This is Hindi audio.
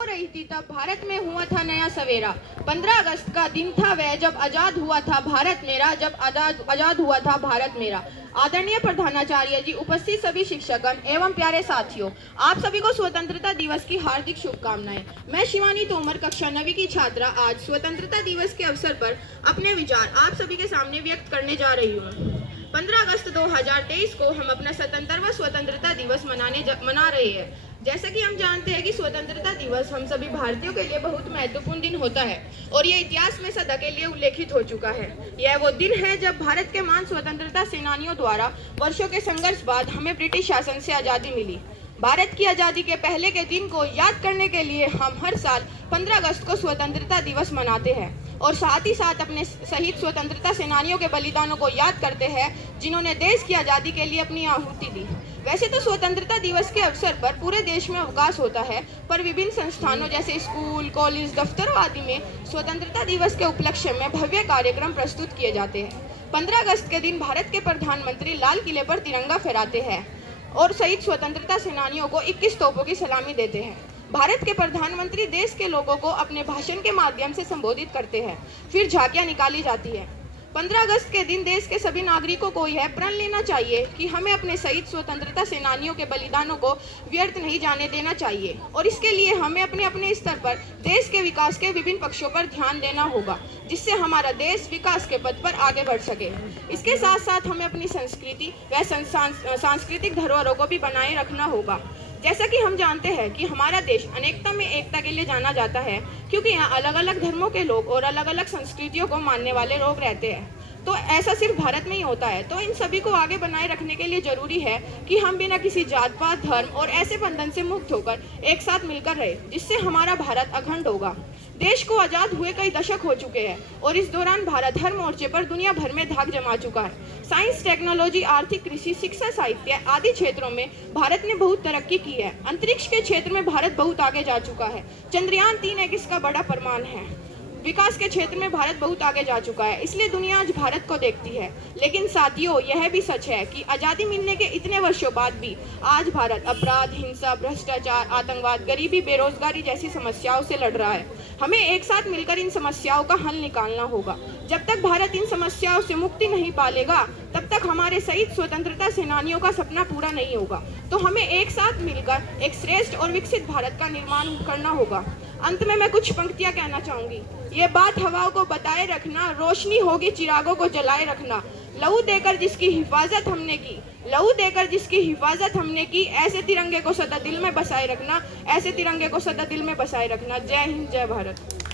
हो रही थी तब भारत में हुआ था नया सवेरा। 15 अगस्त का दिन था वह जब आजाद हुआ था भारत मेरा, जब आजाद हुआ था भारत मेरा। आदरणीय प्रधानाचार्य जी, उपस्थित सभी शिक्षकगण एवं प्यारे साथियों, आप सभी को स्वतंत्रता दिवस की हार्दिक शुभकामनाएं। मैं शिवानी तोमर, कक्षा 9वीं की छात्रा, आज स्वतंत्रता दिवस के अवसर पर अपने विचार आप सभी के सामने व्यक्त करने जा रही हूँ। 15 अगस्त 2023 को हम अपना 77वां स्वतंत्रता दिवस मना रहे हैं। जैसा कि हम जानते हैं कि स्वतंत्रता दिवस हम सभी भारतीयों के लिए बहुत महत्वपूर्ण दिन होता है और ये इतिहास में सदा के लिए उल्लेखित हो चुका है। यह वो दिन है जब भारत के महान स्वतंत्रता सेनानियों द्वारा वर्षों के संघर्ष बाद हमें ब्रिटिश शासन से आज़ादी मिली। भारत की आज़ादी के पहले के दिन को याद करने के लिए हम हर साल 15 अगस्त को स्वतंत्रता दिवस मनाते हैं और साथ ही साथ अपने शहीद स्वतंत्रता सेनानियों के बलिदानों को याद करते हैं जिन्होंने देश की आज़ादी के लिए अपनी आहुति दी। वैसे तो स्वतंत्रता दिवस के अवसर पर पूरे देश में अवकाश होता है, पर विभिन्न संस्थानों जैसे स्कूल, कॉलेज, दफ्तरों आदि में स्वतंत्रता दिवस के उपलक्ष्य में भव्य कार्यक्रम प्रस्तुत किए जाते हैं। 15 अगस्त के दिन भारत के प्रधानमंत्री लाल किले पर तिरंगा फहराते हैं और शहीद स्वतंत्रता सेनानियों को 21 तोपों की सलामी देते हैं। भारत के प्रधानमंत्री देश के लोगों को अपने भाषण के माध्यम से संबोधित करते हैं, फिर झांकियां निकाली जाती है। 15 अगस्त के दिन देश के सभी नागरिकों को यह प्रण लेना चाहिए कि हमें अपने शहीद स्वतंत्रता सेनानियों के बलिदानों को व्यर्थ नहीं जाने देना चाहिए और इसके लिए हमें अपने अपने स्तर पर देश के विकास के विभिन्न पक्षों पर ध्यान देना होगा, जिससे हमारा देश विकास के पथ पर आगे बढ़ सके। इसके साथ साथ हमें अपनी संस्कृति व सांस्कृतिक धरोहरों को भी बनाए रखना होगा। जैसा कि हम जानते हैं कि हमारा देश अनेकता में एकता के लिए जाना जाता है, क्योंकि यहाँ अलग अलग धर्मों के लोग और अलग अलग संस्कृतियों को मानने वाले लोग रहते हैं। तो ऐसा सिर्फ भारत में ही होता है। तो इन सभी को आगे बनाए रखने के लिए जरूरी है कि हम बिना किसी जात पात, धर्म और ऐसे बंधन से मुक्त होकर एक साथ मिलकर रहे, जिससे हमारा भारत अखंड होगा। देश को आज़ाद हुए कई दशक हो चुके हैं और इस दौरान भारत हर मोर्चे पर दुनिया भर में धाक जमा चुका है। साइंस, टेक्नोलॉजी, आर्थिक, कृषि, शिक्षा, साहित्य आदि क्षेत्रों में भारत ने बहुत तरक्की की है। अंतरिक्ष के क्षेत्र में भारत बहुत आगे जा चुका है। चंद्रयान 3 एक इसका बड़ा प्रमाण है। विकास के क्षेत्र में भारत बहुत आगे जा चुका है, इसलिए दुनिया आज भारत को देखती है। लेकिन साथियों, यह भी सच है कि आज़ादी मिलने के इतने वर्षों बाद भी आज भारत अपराध, हिंसा, भ्रष्टाचार, आतंकवाद, गरीबी, बेरोजगारी जैसी समस्याओं से लड़ रहा है। हमें एक साथ मिलकर इन समस्याओं का हल निकालना होगा। जब तक भारत इन समस्याओं से मुक्ति नहीं पालेगा, तब तक हमारे शहीद स्वतंत्रता सेनानियों का सपना पूरा नहीं होगा। तो हमें एक साथ मिलकर एक श्रेष्ठ और विकसित भारत का निर्माण करना होगा। अंत में मैं कुछ पंक्तियां कहना चाहूंगी। ये बात हवाओं को बताए रखना, रोशनी होगी चिरागों को जलाए रखना। लहू देकर जिसकी हिफाजत हमने की, लहू देकर जिसकी हिफाजत हमने की, ऐसे तिरंगे को सदा दिल में बसाए रखना, ऐसे तिरंगे को सदा दिल में बसाए रखना। जय हिंद, जय भारत।